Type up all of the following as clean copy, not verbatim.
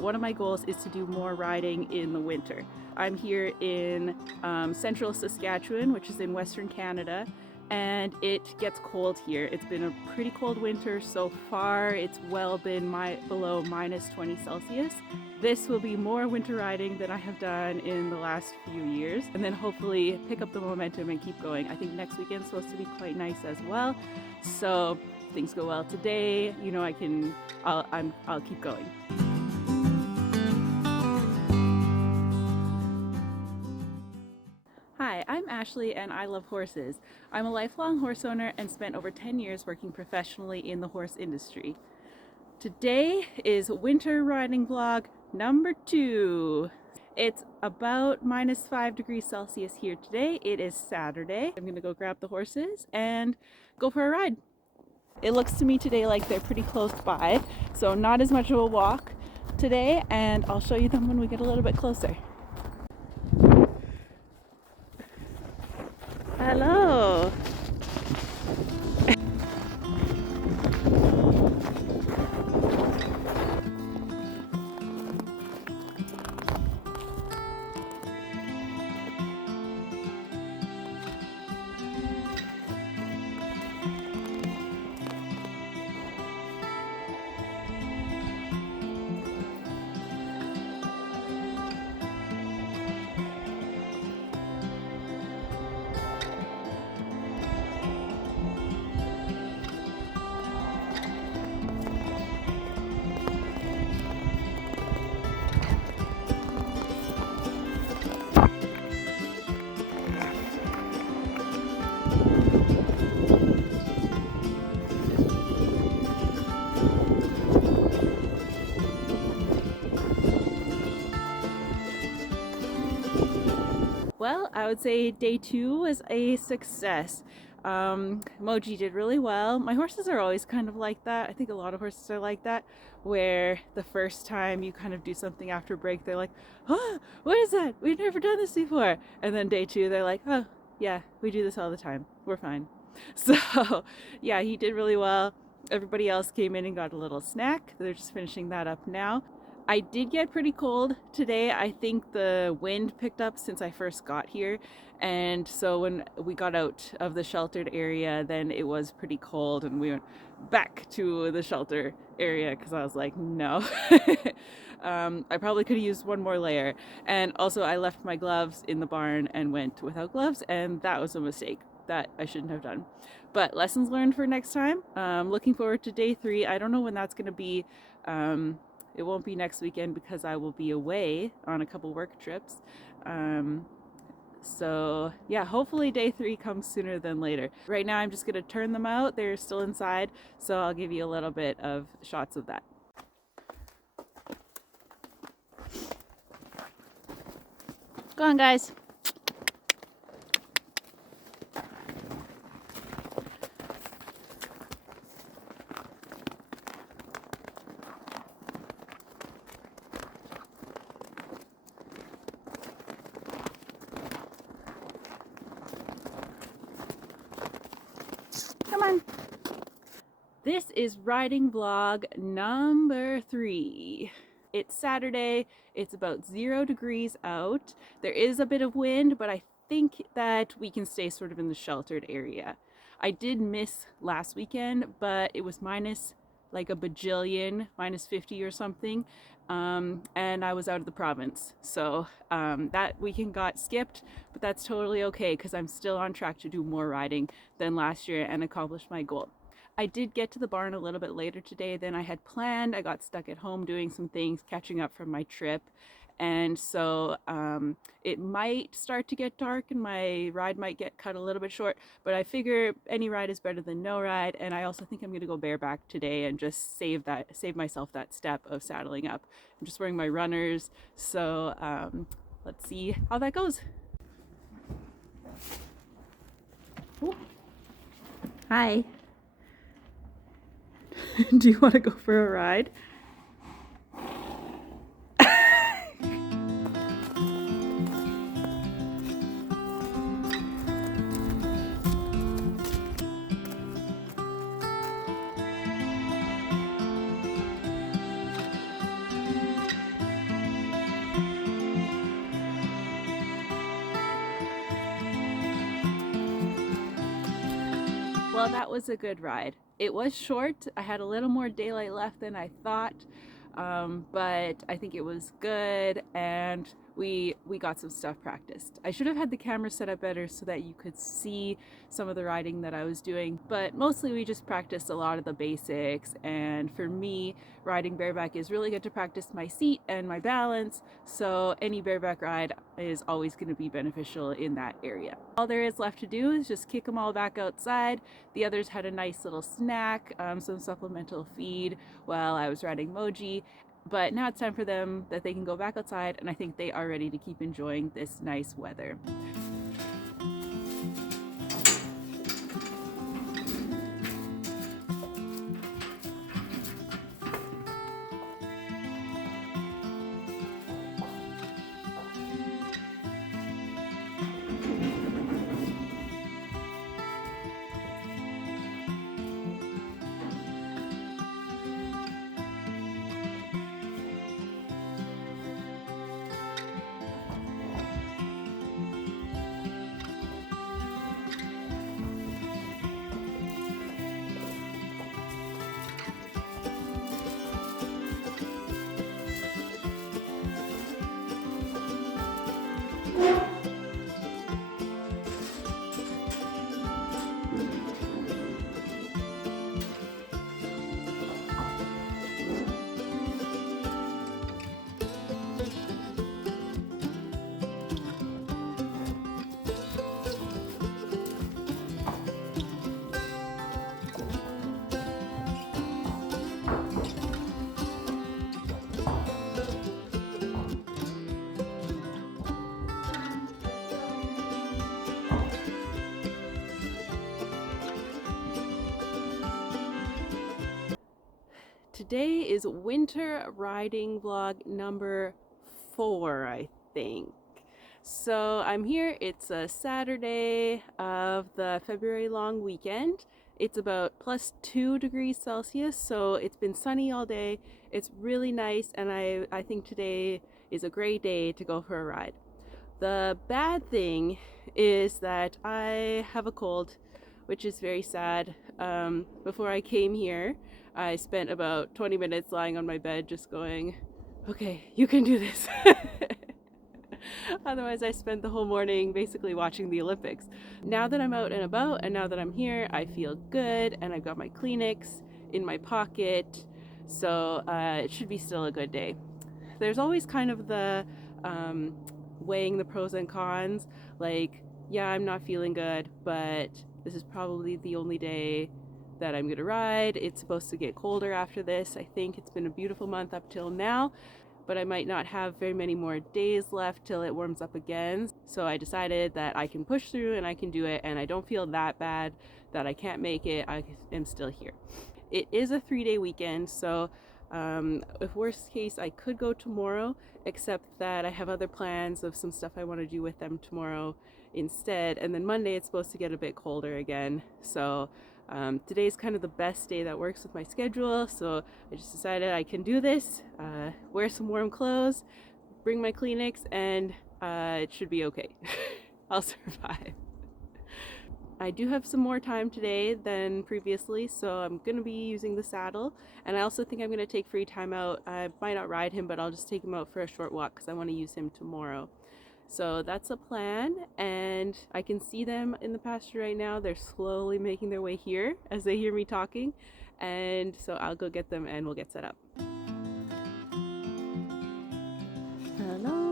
One of my goals is to do more riding in the winter. I'm here in central Saskatchewan, which is in Western Canada, and it gets cold here. It's been a pretty cold winter so far. It's well been below minus 20 Celsius. This will be more winter riding than I have done in the last few years, and then hopefully pick up the momentum and keep going. I think next weekend's supposed to be quite nice as well. So if things go well today, you know, I'll keep going. Hi, I'm Ashley and I love horses. I'm a lifelong horse owner and spent over 10 years working professionally in the horse industry. Today is winter riding vlog number 2. It's about minus 5 degrees Celsius here today. It is Saturday. I'm gonna go grab the horses and go for a ride. It looks to me today like they're pretty close by, so not as much of a walk today, and I'll show you them when we get a little bit closer. Hello. Well, I would say day 2 was a success. Moji did really well. My horses are always kind of like that. I think a lot of horses are like that, where the first time you kind of do something after a break, they're like, oh, what is that? We've never done this before. And then day 2, they're like, oh, yeah, we do this all the time. We're fine. So, yeah, he did really well. Everybody else came in and got a little snack. They're just finishing that up now. I did get pretty cold today. I think the wind picked up since I first got here, and so when we got out of the sheltered area, then it was pretty cold and we went back to the shelter area because I was like, no. I probably could have used one more layer. And also I left my gloves in the barn and went without gloves, and that was a mistake that I shouldn't have done. But lessons learned for next time. Looking forward to day 3. I don't know when that's going to be. It won't be next weekend because I will be away on a couple work trips. So yeah, hopefully day 3 comes sooner than later. Right now I'm just gonna turn them out. They're still inside, so I'll give you a little bit of shots of that. Go on, guys. Come on. This is riding vlog number 3. It's Saturday. It's about 0 degrees out. There is a bit of wind, but I think that we can stay sort of in the sheltered area. I did miss last weekend, but it was minus like a bajillion, minus 50 or something. And I was out of the province. So that weekend got skipped, but that's totally okay because I'm still on track to do more riding than last year and accomplish my goal. I did get to the barn a little bit later today than I had planned. I got stuck at home doing some things, catching up from my trip. And so it might start to get dark and my ride might get cut a little bit short, but I figure any ride is better than no ride. And I also think I'm gonna go bareback today and just save myself that step of saddling up. I'm just wearing my runners. So let's see how that goes. Ooh. Hi. Do you want to go for a ride? Well, that was a good ride. It was short. I had a little more daylight left than I thought, but I think it was good, and we got some stuff practiced. I should have had the camera set up better so that you could see some of the riding that I was doing, but mostly we just practiced a lot of the basics. And for me, riding bareback is really good to practice my seat and my balance, so any bareback ride is always going to be beneficial in that area. All there is left to do is just kick them all back outside. The others had a nice little snack, some supplemental feed while I was riding Moji. But now it's time for them that they can go back outside, and I think they are ready to keep enjoying this nice weather. Today is winter riding vlog number 4, I think. So I'm here, it's a Saturday of the February long weekend. It's about +2 degrees Celsius, so it's been sunny all day. It's really nice, and I think today is a great day to go for a ride. The bad thing is that I have a cold, which is very sad. Before I came here, I spent about 20 minutes lying on my bed just going, okay, you can do this. Otherwise, I spent the whole morning basically watching the Olympics. Now that I'm out and about, and now that I'm here, I feel good, and I've got my Kleenex in my pocket, so it should be still a good day. There's always kind of the weighing the pros and cons, like, yeah, I'm not feeling good, but this is probably the only day that I'm gonna ride. It's supposed to get colder after this. I think it's been a beautiful month up till now, but I might not have very many more days left till it warms up again. So I decided that I can push through and I can do it, and I don't feel that bad that I can't make it. I am still here. It is a 3-day weekend, so if worst case, I could go tomorrow, except that I have other plans of some stuff I want to do with them tomorrow instead. And then Monday it's supposed to get a bit colder again, so today's kind of the best day that works with my schedule, so I just decided I can do this, wear some warm clothes, bring my Kleenex, and it should be okay. I'll survive. I do have some more time today than previously, so I'm going to be using the saddle, and I also think I'm going to take free time out. I might not ride him, but I'll just take him out for a short walk because I want to use him tomorrow. So that's a plan, and I can see them in the pasture right now. They're slowly making their way here as they hear me talking, and so I'll go get them and we'll get set up. Hello.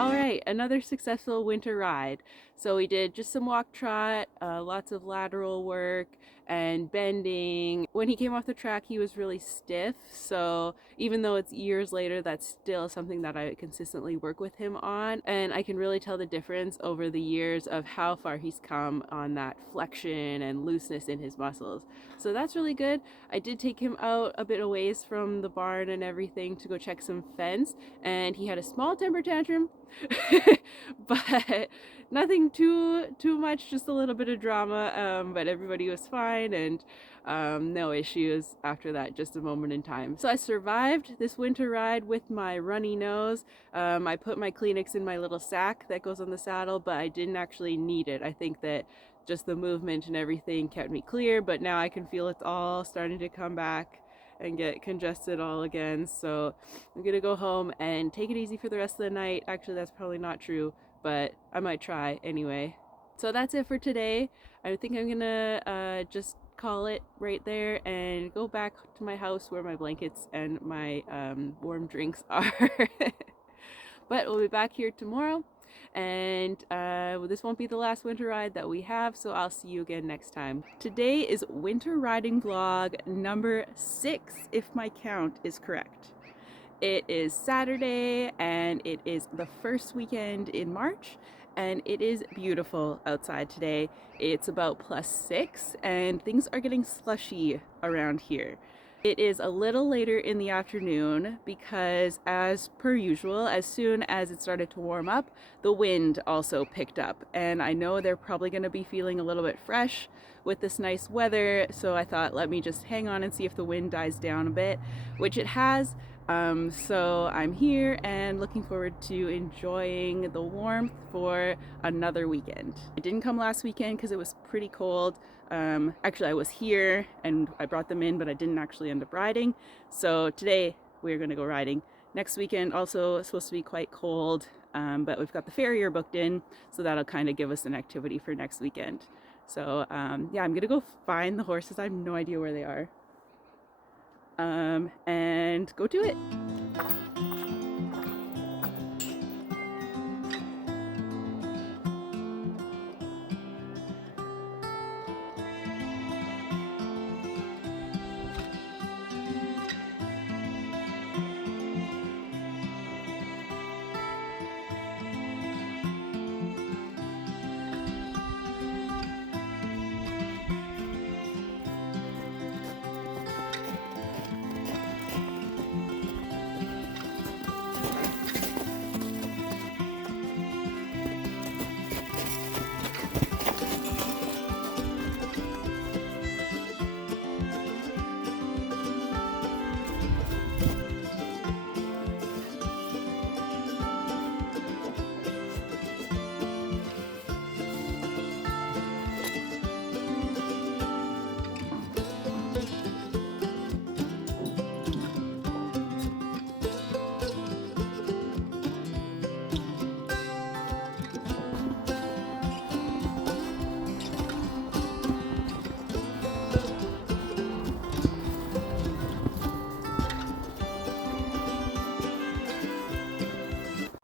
All right, another successful winter ride. So we did just some walk trot, lots of lateral work and bending. When he came off the track, he was really stiff. So even though it's years later, that's still something that I consistently work with him on. And I can really tell the difference over the years of how far he's come on that flexion and looseness in his muscles. So that's really good. I did take him out a bit of ways from the barn and everything to go check some fence, and he had a small temper tantrum. But nothing too much, just a little bit of drama, but everybody was fine, and no issues after that, just a moment in time. So I survived this winter ride with my runny nose. I put my Kleenex in my little sack that goes on the saddle, but I didn't actually need it. I think that just the movement and everything kept me clear, but now I can feel it's all starting to come back and get congested all again. So I'm gonna go home and take it easy for the rest of the night. Actually, that's probably not true, but I might try anyway. So that's it for today. I think I'm gonna just call it right there and go back to my house where my blankets and my warm drinks are. But we'll be back here tomorrow, and this won't be the last winter ride that we have, so I'll see you again next time. Today is winter riding vlog number 6, if my count is correct. It is Saturday, and it is the first weekend in March, and it is beautiful outside today. It's about +6, and things are getting slushy around here. It is a little later in the afternoon because, as per usual, as soon as it started to warm up, the wind also picked up. And I know they're probably going to be feeling a little bit fresh with this nice weather, so I thought let me just hang on and see if the wind dies down a bit, which it has. So I'm here and looking forward to enjoying the warmth for another weekend. I didn't come last weekend because it was pretty cold. Actually, I was here and I brought them in, but I didn't actually end up riding. So today we're going to go riding. Next weekend also supposed to be quite cold, but we've got the farrier booked in, so that'll kind of give us an activity for next weekend. So yeah, I'm going to go find the horses. I have no idea where they are. And go do it.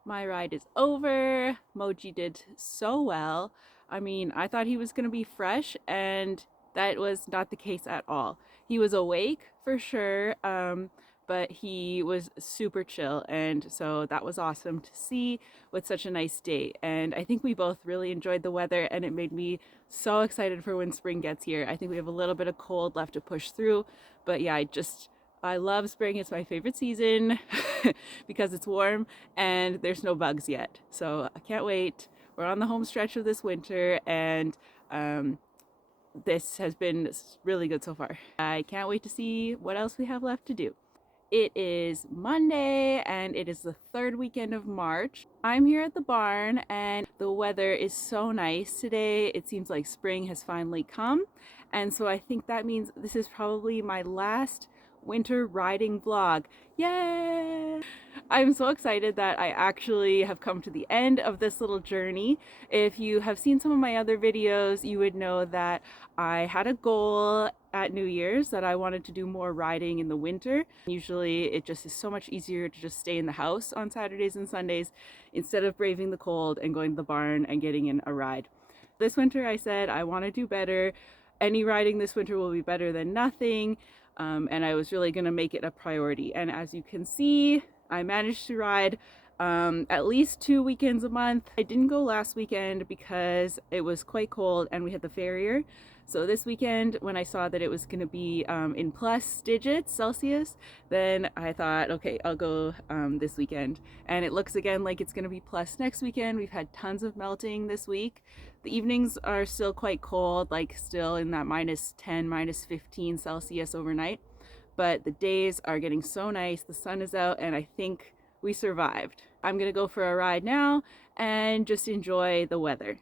My ride is over. Moji did so well. I mean, I thought he was going to be fresh, and that was not the case at all. He was awake for sure, but he was super chill, and so that was awesome to see with such a nice day. And I think we both really enjoyed the weather, and it made me so excited for when spring gets here. I think we have a little bit of cold left to push through, but yeah, I love spring. It's my favorite season because it's warm and there's no bugs yet. So I can't wait. We're on the home stretch of this winter, and this has been really good so far. I can't wait to see what else we have left to do. It is Monday and it is the 3rd weekend of March. I'm here at the barn and the weather is so nice today. It seems like spring has finally come. And so I think that means this is probably my last winter riding vlog. Yay! I'm so excited that I actually have come to the end of this little journey. If you have seen some of my other videos, you would know that I had a goal at New Year's that I wanted to do more riding in the winter. Usually it just is so much easier to just stay in the house on Saturdays and Sundays instead of braving the cold and going to the barn and getting in a ride. This winter I said I want to do better. Any riding this winter will be better than nothing. And I was really going to make it a priority. And as you can see, I managed to ride at least 2 weekends a month. I didn't go last weekend because it was quite cold and we had the farrier. So this weekend, when I saw that it was going to be in plus digits Celsius, then I thought, okay, I'll go this weekend. And it looks again like it's going to be plus next weekend. We've had tons of melting this week. The evenings are still quite cold, like still in that -10, -15 Celsius overnight. But the days are getting so nice. The sun is out and I think we survived. I'm going to go for a ride now and just enjoy the weather.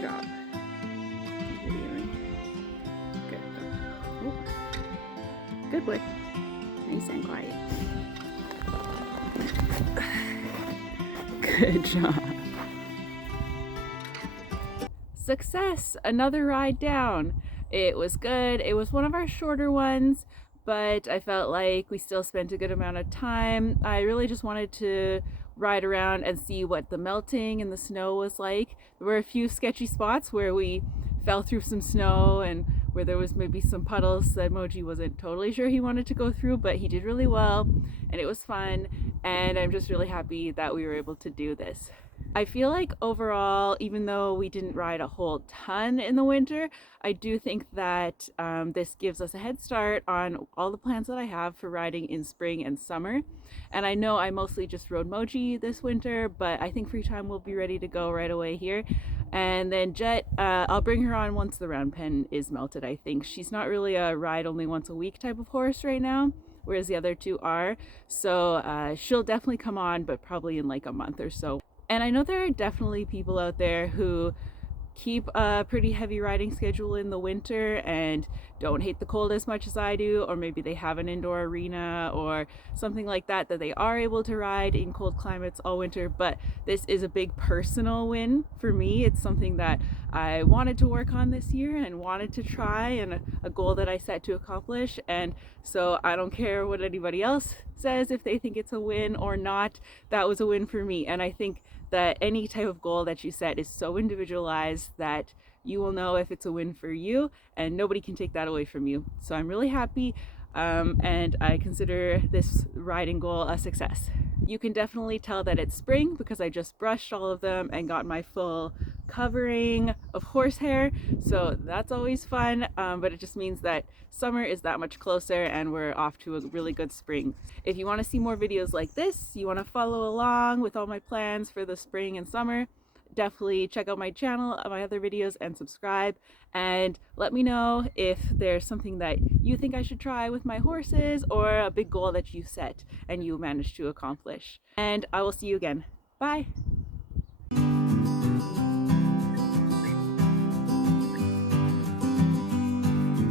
Job. Good. Oh. Good boy. Nice and quiet. Good job. Success! Another ride down. It was good. It was one of our shorter ones, but I felt like we still spent a good amount of time. I really just wanted to ride around and see what the melting and the snow was like. There were a few sketchy spots where we fell through some snow and where there was maybe some puddles that Moji wasn't totally sure he wanted to go through, but he did really well and it was fun, and I'm just really happy that we were able to do this. I feel like overall, even though we didn't ride a whole ton in the winter, I do think that this gives us a head start on all the plans that I have for riding in spring and summer. And I know I mostly just rode Moji this winter, but I think Free Time will be ready to go right away here. And then Jet, I'll bring her on once the round pen is melted, I think. She's not really a ride only once a week type of horse right now, whereas the other two are. So she'll definitely come on, but probably in like a month or so. And I know there are definitely people out there who keep a pretty heavy riding schedule in the winter and don't hate the cold as much as I do, or maybe they have an indoor arena or something like that that they are able to ride in cold climates all winter. But this is a big personal win for me. It's something that I wanted to work on this year and wanted to try, and a goal that I set to accomplish. And so I don't care what anybody else says, if they think it's a win or not. That was a win for me. And I think that any type of goal that you set is so individualized that you will know if it's a win for you, and nobody can take that away from you. So I'm really happy, and I consider this riding goal a success. You can definitely tell that it's spring because I just brushed all of them and got my full covering of horsehair, so that's always fun, but it just means that summer is that much closer and we're off to a really good spring. If you want to see more videos like this, you want to follow along with all my plans for the spring and summer, definitely check out my channel, my other videos, and subscribe, and let me know if there's something that you think I should try with my horses or a big goal that you set and you managed to accomplish. And I will see you again. Bye!